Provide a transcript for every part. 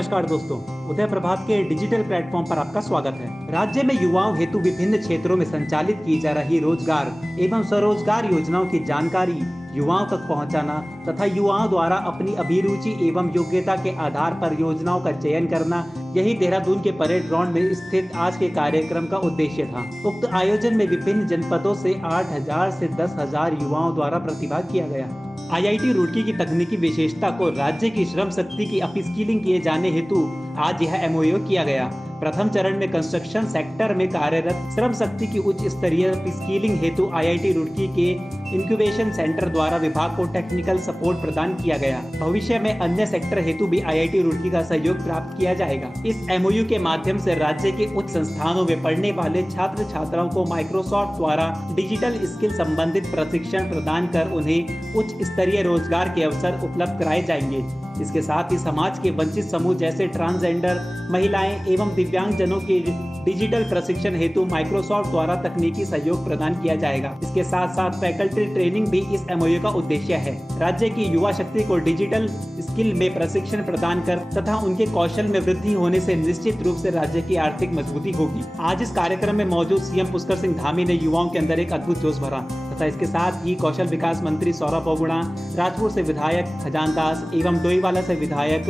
नमस्कार दोस्तों, उदय प्रभात के डिजिटल प्लेटफॉर्म पर आपका स्वागत है। राज्य में युवाओं हेतु विभिन्न क्षेत्रों में संचालित की जा रही रोजगार एवं स्वरोजगार योजनाओं की जानकारी युवाओं तक पहुंचाना तथा युवाओं द्वारा अपनी अभिरुचि एवं योग्यता के आधार पर योजनाओं का चयन करना, यही देहरादून के परेड ग्राउंड में स्थित आज के कार्यक्रम का उद्देश्य था। उक्त आयोजन में विभिन्न जनपदों से 8,000 से 10,000 युवाओं द्वारा प्रतिभाग किया गया। IIT रुड़की की तकनीकी विशेषता को राज्य की श्रम शक्ति की अपस्किलिंग किए जाने हेतु आज यह MOU किया गया। प्रथम चरण में कंस्ट्रक्शन सेक्टर में कार्यरत श्रम शक्ति की उच्च स्तरीय स्किलिंग हेतु IIT रुड़की के इंक्यूबेशन सेंटर द्वारा विभाग को टेक्निकल सपोर्ट प्रदान किया गया। भविष्य में अन्य सेक्टर हेतु भी IIT रुड़की का सहयोग प्राप्त किया जाएगा। इस MOU के माध्यम से राज्य के उच्च संस्थानों में पढ़ने वाले छात्र छात्राओं को माइक्रोसॉफ्ट द्वारा डिजिटल स्किल संबंधित प्रशिक्षण प्रदान कर उन्हें उच्च स्तरीय रोजगार के अवसर उपलब्ध कराए जाएंगे। इसके साथ ही समाज के वंचित समूह जैसे ट्रांसजेंडर, महिलाएं एवं दिव्यांगजनों के डिजिटल प्रशिक्षण हेतु माइक्रोसॉफ्ट द्वारा तकनीकी सहयोग प्रदान किया जाएगा। इसके साथ साथ फैकल्टी ट्रेनिंग भी इस MOU का उद्देश्य है। राज्य की युवा शक्ति को डिजिटल स्किल में प्रशिक्षण प्रदान कर तथा उनके कौशल में वृद्धि होने से निश्चित रूप से राज्य की आर्थिक मजबूती होगी। आज इस कार्यक्रम में मौजूद CM पुष्कर सिंह धामी ने युवाओं के अंदर एक अद्भुत जोश भरा तथा इसके साथ ही कौशल विकास मंत्री सौरभ बहुगुणा, राजपुर से विधायक खजानदास एवं डोईवाला से विधायक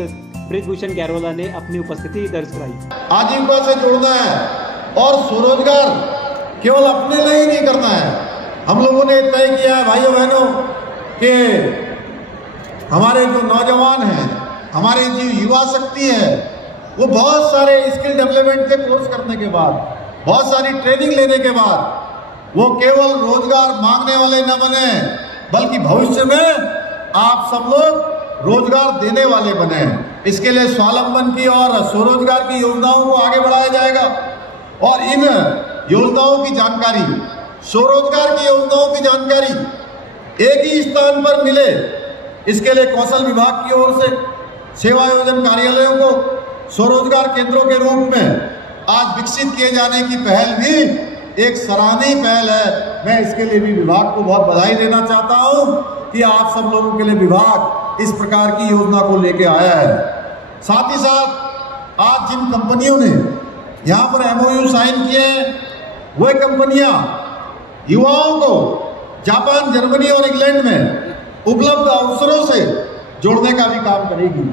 ब्रिजभूषण गैरोला ने अपनी उपस्थिति दर्ज कराई। आजीविका से जोड़ना है और स्वरोजगार केवल अपने लिए ही नहीं करना है। हम लोगों ने तय किया है भाइयों बहनों कि हमारे जो नौजवान हैं, हमारी जो युवा शक्ति है, वो बहुत सारे स्किल डेवलपमेंट के कोर्स करने के बाद, बहुत सारी ट्रेनिंग लेने के बाद वो केवल रोजगार मांगने वाले न बने, बल्कि भविष्य में आप सब लोग रोजगार देने वाले बने। इसके लिए स्वावलंबन की और स्वरोजगार की योजनाओं को आगे बढ़ाया जाएगा और इन योजनाओं की जानकारी, स्वरोजगार की योजनाओं की जानकारी एक ही स्थान पर मिले, इसके लिए कौशल विभाग की ओर से सेवा योजन कार्यालयों को स्वरोजगार केंद्रों के रूप में आज विकसित किए जाने की पहल भी एक सराहनीय पहल है। मैं इसके लिए भी विभाग को बहुत बधाई देना चाहता हूं कि आप सब लोगों के लिए विभाग इस प्रकार की योजना को लेके आया है। साथ ही साथ आज जिन कंपनियों ने यहाँ पर MOU साइन किए हैं, वह कंपनियां युवाओं को जापान, जर्मनी और इंग्लैंड में उपलब्ध अवसरों से जोड़ने का भी काम करेगी।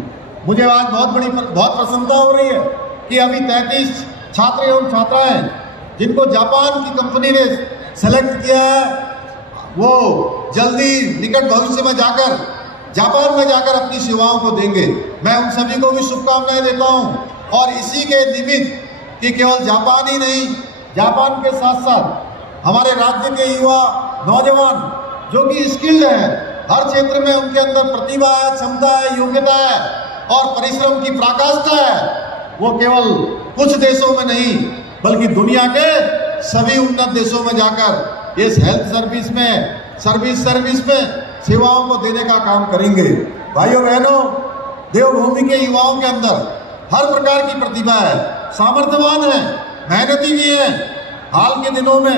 मुझे आज बहुत प्रसन्नता हो रही है कि अभी 33 छात्र एवं छात्राएं जिनको जापान की कंपनी ने सेलेक्ट किया है, वो जल्दी निकट भविष्य में जापान में जाकर अपनी सेवाओं को देंगे। मैं उन सभी को भी शुभकामनाएं देता हूं और इसी के निमित्त कि केवल जापान ही नहीं, जापान के साथ साथ हमारे राज्य के युवा नौजवान जो कि स्किल्ड हैं, हर क्षेत्र में उनके अंदर प्रतिभा है, क्षमता है, योग्यता है और परिश्रम की पराकाष्ठा है, वो केवल कुछ देशों में नहीं बल्कि दुनिया के सभी उन्नत देशों में जाकर इस हेल्थ सर्विस में सेवाओं को देने का काम करेंगे। भाइयों बहनों, देवभूमि के युवाओं के अंदर हर प्रकार की प्रतिभा है, सामर्थ्यवान है, मेहनती भी है। हाल के दिनों में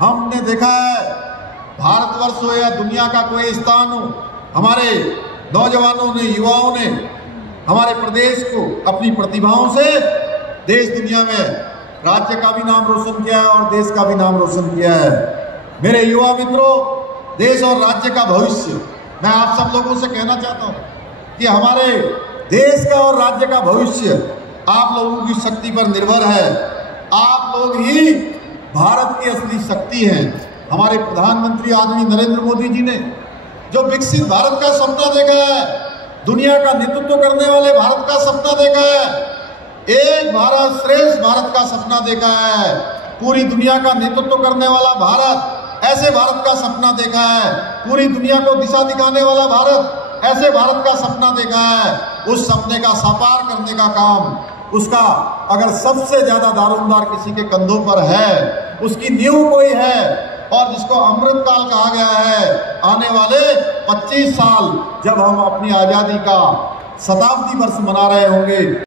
हमने देखा है, भारतवर्ष हो या दुनिया का कोई स्थान हो, हमारे नौजवानों ने, युवाओं ने हमारे प्रदेश को अपनी प्रतिभाओं से देश दुनिया में राज्य का भी नाम रोशन किया है और देश का भी नाम रोशन किया है। मेरे युवा मित्रों, देश और राज्य का भविष्य, मैं आप सब लोगों से कहना चाहता हूं कि हमारे देश का और राज्य का भविष्य आप लोगों की शक्ति पर निर्भर है। आप लोग ही भारत की असली शक्ति हैं। हमारे प्रधानमंत्री आदरणीय नरेंद्र मोदी जी ने जो विकसित भारत का सपना देखा है, दुनिया का नेतृत्व करने वाले भारत का सपना देखा है, एक भारत श्रेष्ठ भारत का सपना देखा है, पूरी दुनिया का नेतृत्व करने वाला भारत, ऐसे भारत का सपना देखा है, पूरी दुनिया को दिशा दिखाने वाला भारत, ऐसे भारत का सपना देखा है। उस सपने का साकार करने का काम, उसका अगर सबसे ज्यादा दारोमदार किसी के कंधों पर है, उसकी नींव कोई है और जिसको अमृत काल कहा गया है। आने वाले 25 साल जब हम अपनी आजादी का शताब्दी वर्ष मना रहे होंगे,